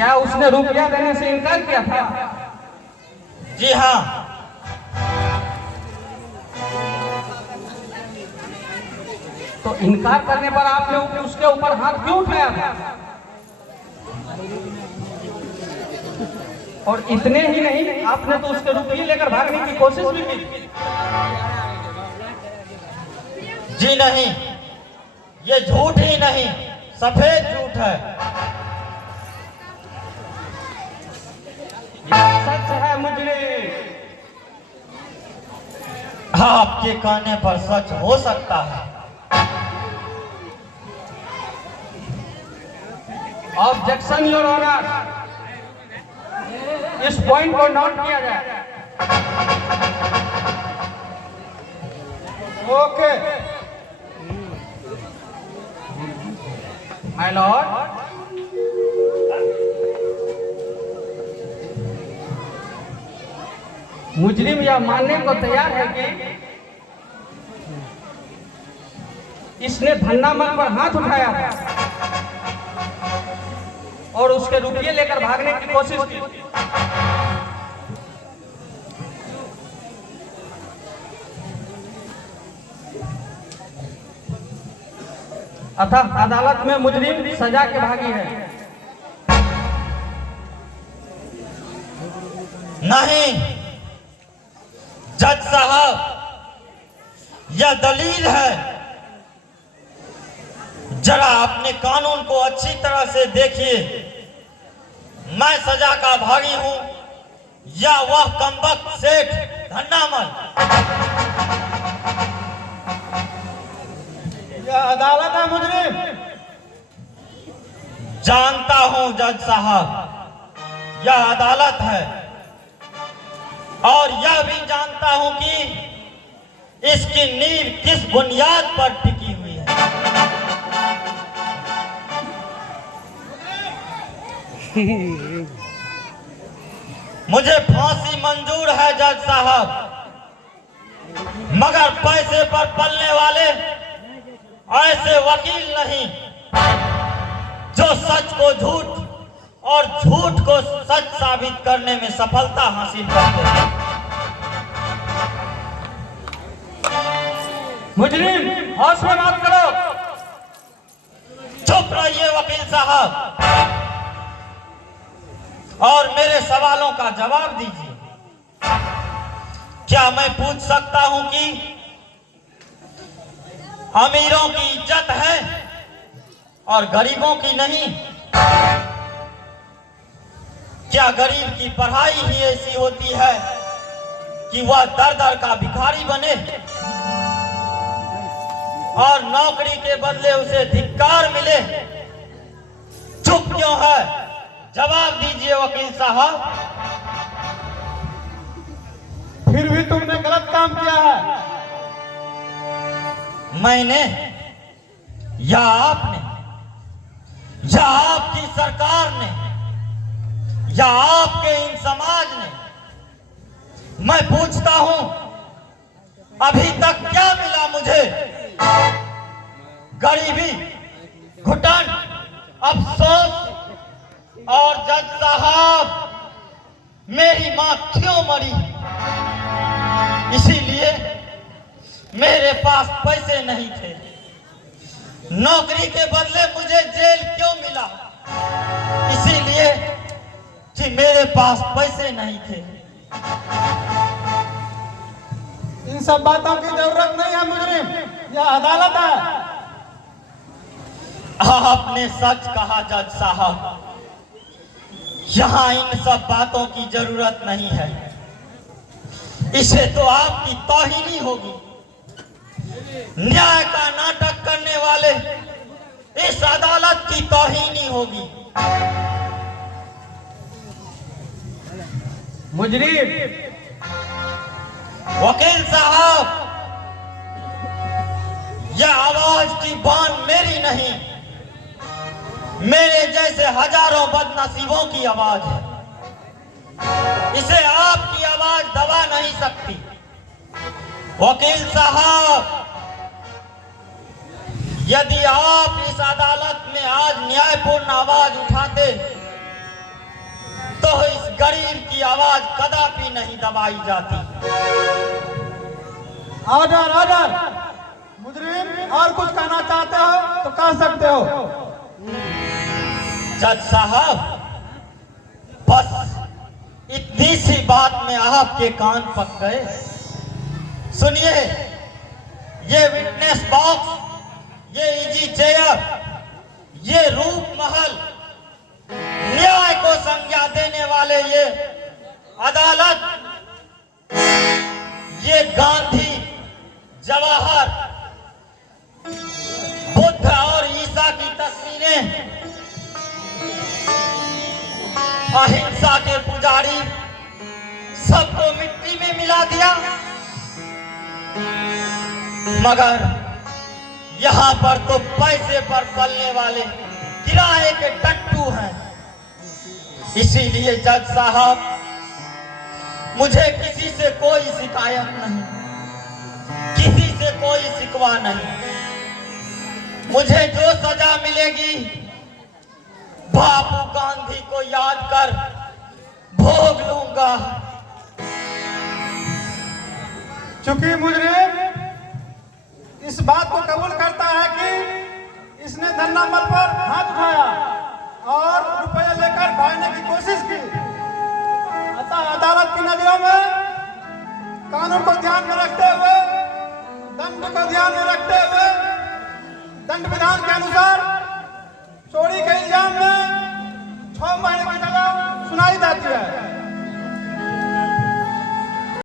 क्या उसने रुपया देने से इनकार किया था? जी हाँ। तो इनकार करने पर आपने उसके ऊपर हाथ क्यों उठाया था? और इतने ही नहीं, आपने तो उसके रुपये लेकर भागने की कोशिश भी की। जी नहीं, ये झूठ ही नहीं, सफेद झूठ है। सच है मुजरिम। आपके कहने पर सच हो सकता है। ऑब्जेक्शन योर ऑनर, इस पॉइंट को नोट किया जाए। ओके माय लॉर्ड, मुजरिम यह मानने को तैयार है कि इसने धन्नामल पर हाथ उठाया था और उसके रुपये लेकर भागने की कोशिश की। अतः अदालत में मुजरिम सजा के भागी है। नहीं जज साहब, यह दलील है। जरा अपने कानून को अच्छी तरह से देखिए। मैं सजा का भागी हूं या वह कमबख्त सेठ धन्नामल? यह अदालत है मुजरिम। जानता हूं जज साहब, यह अदालत है और यह भी जानता हूं कि इसकी नींव किस बुनियाद पर टिकी हुई है। मुझे फांसी मंजूर है जज साहब, मगर पैसे पर पलने वाले ऐसे वकील नहीं जो सच को झूठ और झूठ को सच साबित करने में सफलता हासिल करते हैं। मुजरिम होश में बात करो। चुप रहिए वकील साहब और मेरे सवालों का जवाब दीजिए। क्या मैं पूछ सकता हूं कि अमीरों की इज्जत है और गरीबों की नहीं? क्या गरीब की पढ़ाई ही ऐसी होती है कि वह दर दर का भिखारी बने और नौकरी के बदले उसे धिक्कार मिले? चुप क्यों है? जवाब दीजिए वकील साहब। फिर भी तुमने गलत काम किया है। मैंने या आपने या आपकी सरकार ने या आपके इन समाज ने? मैं पूछता हूं, अभी तक क्या मिला मुझे? गरीबी, घुटन, अफसोस। और जज साहब, मेरी मां क्यों मरी? इसीलिए मेरे पास पैसे नहीं थे। नौकरी के बदले मुझे जेल क्यों मिला? इसीलिए कि मेरे पास पैसे नहीं थे। इन सब बातों की जरूरत नहीं है मुजरिम, यह अदालत है। आपने सच कहा जज साहब, यहां इन सब बातों की जरूरत नहीं है। इसे तो आपकी तौहीनी होगी। न्याय का नाटक करने वाले इस अदालत की तौहीनी होगी। मुजरिम, वकील साहब, यह आवाज की बान मेरी नहीं, मेरे जैसे हजारों बदनसीबों की आवाज है। इसे आपकी आवाज दबा नहीं सकती। वकील साहब, यदि आप इस अदालत में आज न्यायपूर्ण आवाज उठाते गरीब की आवाज कदापि नहीं दबाई जाती। Order order. मुजरिम और कुछ कहना चाहते हो तो कह सकते हो। जज साहब, बस इतनी सी बात में आपके कान पक गए। सुनिए, ये विटनेस बॉक्स, ये इजी चेयर, ये रूप महल, न्याय को संज्ञा देने वाले ये अदालत, ये गांधी, जवाहर, बुद्ध और ईसा की तस्वीरें, अहिंसा के पुजारी, सबको मिट्टी में मिला दिया। मगर यहाँ पर तो पैसे पर पलने वाले किराए के टट्टू हैं। इसीलिए जज साहब, मुझे किसी से कोई शिकायत नहीं, किसी से कोई शिकवा नहीं। मुझे जो सजा मिलेगी बापू गांधी को याद कर भोग लूंगा। चूंकि मुजरिम इस बात को कबूल करता है कि इसने धन्ना मल पर हाथ उठाया और रुपये लेकर भागने की कोशिश की, अतः अदालत की नजरों में कानून को ध्यान में रखते हुए, दंड को ध्यान में रखते हुए, दंड विधान के अनुसार चोरी के इल्जाम में 6 महीने की सजा सुनाई जाती है।